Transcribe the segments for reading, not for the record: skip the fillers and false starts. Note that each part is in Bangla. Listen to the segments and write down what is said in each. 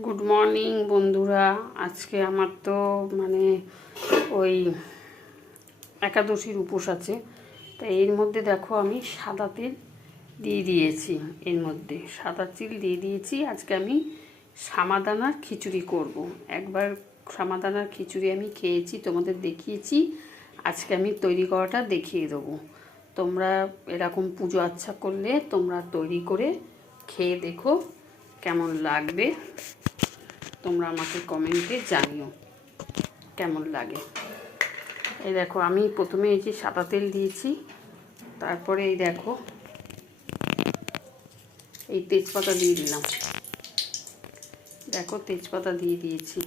গুড মর্নিং বন্ধুরা। আজকে আমার তো ওই একাদশীর উপোস আছে, তাই এর মধ্যে দেখো আমি সাদা তেল দিয়ে দিয়েছি। এর মধ্যে সাদা তিল দিয়ে দিয়েছি। আজকে আমি সামাদানার খিচুড়ি করব। একবার সামাদানার খিচুড়ি আমি খেয়েছি, তোমাদের দেখিয়েছি। আজকে আমি তৈরি করাটা দেখিয়ে দেবো। তোমরা এরকম পুজো আচ্ছা করলে তোমরা তৈরি করে খেয়ে দেখো কেমন লাগবে। তোমরা আমাকে কমেন্টে জানিও কেমন লাগে। এই দেখো আমি প্রথমে এই যে সাদা তেল দিয়েছি, তারপরে এই দেখো এই তেজপাতা দিয়ে দিলাম। দেখো তেজপাতা দিয়ে দিয়েছি।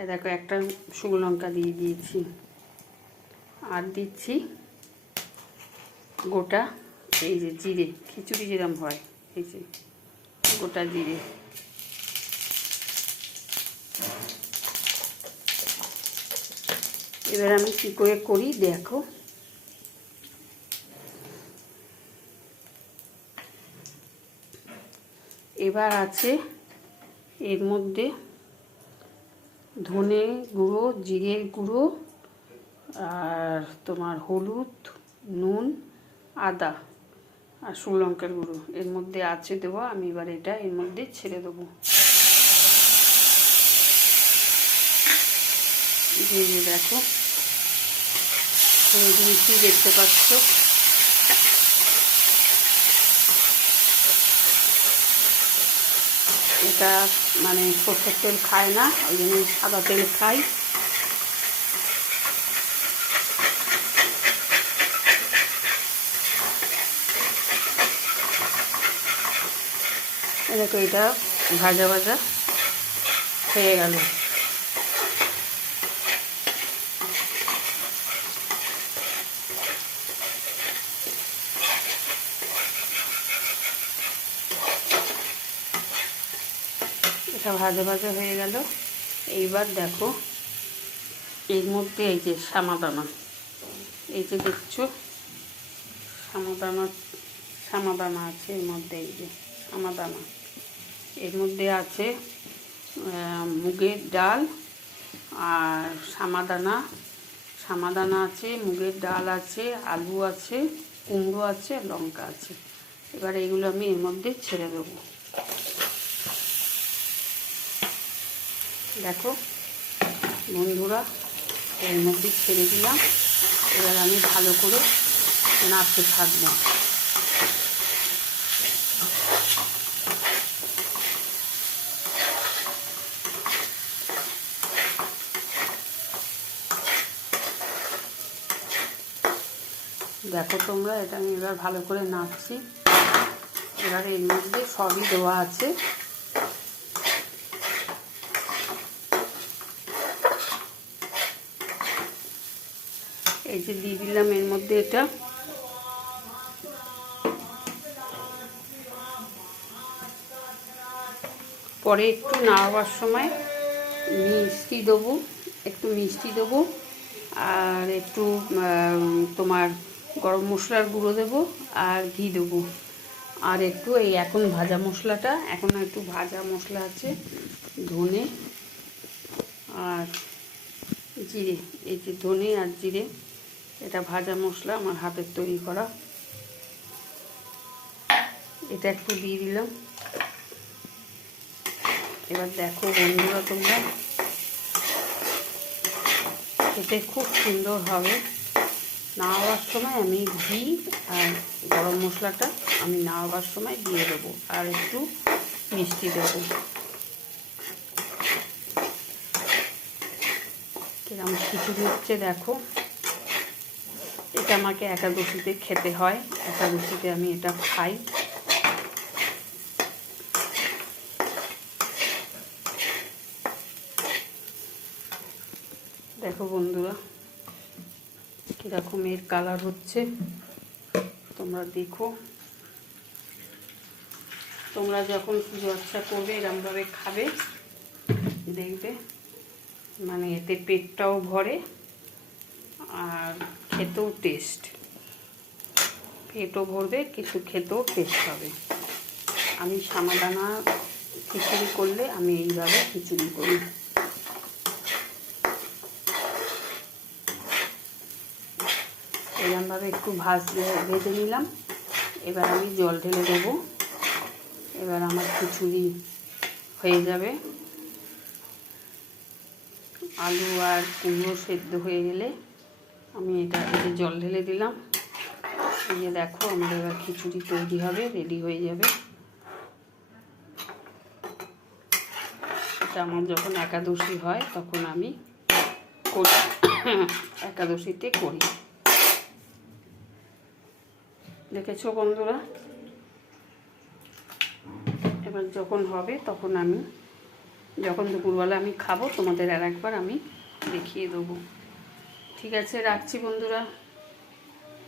এই দেখো একটা শুকনো লঙ্কা দিয়ে দিয়েছি, আর দিচ্ছি গোটা এই যে জিরে, খিচুড়ি যেরকম হয় এই যে গোটা জিরে। এবার আমি কী করে করি দেখো। এবার আছে এর মধ্যে ধনে গুঁড়ো, জিরের গুঁড়ো, আর তোমার হলুদ, নুন, আদা আর শুকনো লঙ্কার গুঁড়ো এর মধ্যে আছে দেবো। আমি এবার এটা এর মধ্যে ছেড়ে দেবো। দিয়ে দেখো ছেড়ে দিয়েছি, দেখতে পাচ্ছ। এটা সরষের তেল খায় না, ওই জন্য সাদা তেল খাই। দেখো এটা ভাজা ভাজা হয়ে গেল। এটা ভাজা ভাজা হয়ে গেল। এইবার দেখো এর মধ্যে এই যে সামাদানা, এই যে দেখছো সামাদানা আছে এর মধ্যে। এই যে সামাদানা এর মধ্যে আছে মুগের ডাল আর সামাদানা আছে, মুগের ডাল আছে, আলু আছে, কুমড়ো আছে, লঙ্কা আছে। এবার এইগুলো আমি এর মধ্যে ছেড়ে দেবো। দেখো বন্ধুরা এর মধ্যে ছেড়ে দিলাম। এবার আমি ভালো করে নাড়তে থাকবো। দেখো তোমরা এটা আমি এবার ভালো করে নাড়ছি। এবার এর মধ্যে সবই দেওয়া আছে। এই যে দিয়ে দিলাম এর মধ্যে এটা। পরে একটু নাড়াবার সময় একটু মিষ্টি দেবো আর একটু তোমার গরম মশলার গুঁড়ো দেবো আর ঘি দেবো। আর একটু এখন একটু ভাজা মশলা আছে, ধনে আর জিরে। এই যে ধনে আর জিরে, এটা ভাজা মশলা আমার হাতের তৈরি করা। এটা একটু দিয়ে দিলাম। এবার দেখো বন্ধুরা তোমরা খেতে খুব সুন্দর হবে। নাড়াবার সময় আমি ঘি আর গরম মশলাটা আমি নাড়াবার সময় দিয়ে দেবো আর একটু মিষ্টি দেবো। কিরম খিচুড়ি হচ্ছে দেখো। এটা আমাকে একাদশীতে খেতে হয়, একাদশীতে আমি এটা খাই। দেখো বন্ধুরা কীরকম এর কালার হচ্ছে, তোমরা দেখো। তোমরা যখন পুজো আচ্ছা করবে এরকমভাবে খাবে, দেখবে এতে পেটটাও ভরে আর খেতেও পেটও ভরবে, কিন্তু খেতেও টেস্ট হবে। আমি সামাদানা খিচুড়ি করলে আমি এইভাবে খিচুড়ি করি। এরকমভাবে একটু ভেজে নিলাম। এবার আমি জল ঢেলে দেবো। এবার আমার খিচুড়ি হয়ে যাবে। আলু আর কুমড়ো সেদ্ধ হয়ে গেলে আমি এটা জল ঢেলে দিলাম। এই যে দেখো আমার এবার খিচুড়ি তৈরি হবে, রেডি হয়ে যাবে। এটা আমার যখন একাদশী হয় তখন আমি করি, একাদশীতে করি। দেখেছো বন্ধুরা? এবার যখন হবে তখন আমি, যখন দুপুরবেলা আমি খাবো, তোমাদের আর একবার আমি দেখিয়ে দেবো। ঠিক আছে, রাখছি বন্ধুরা।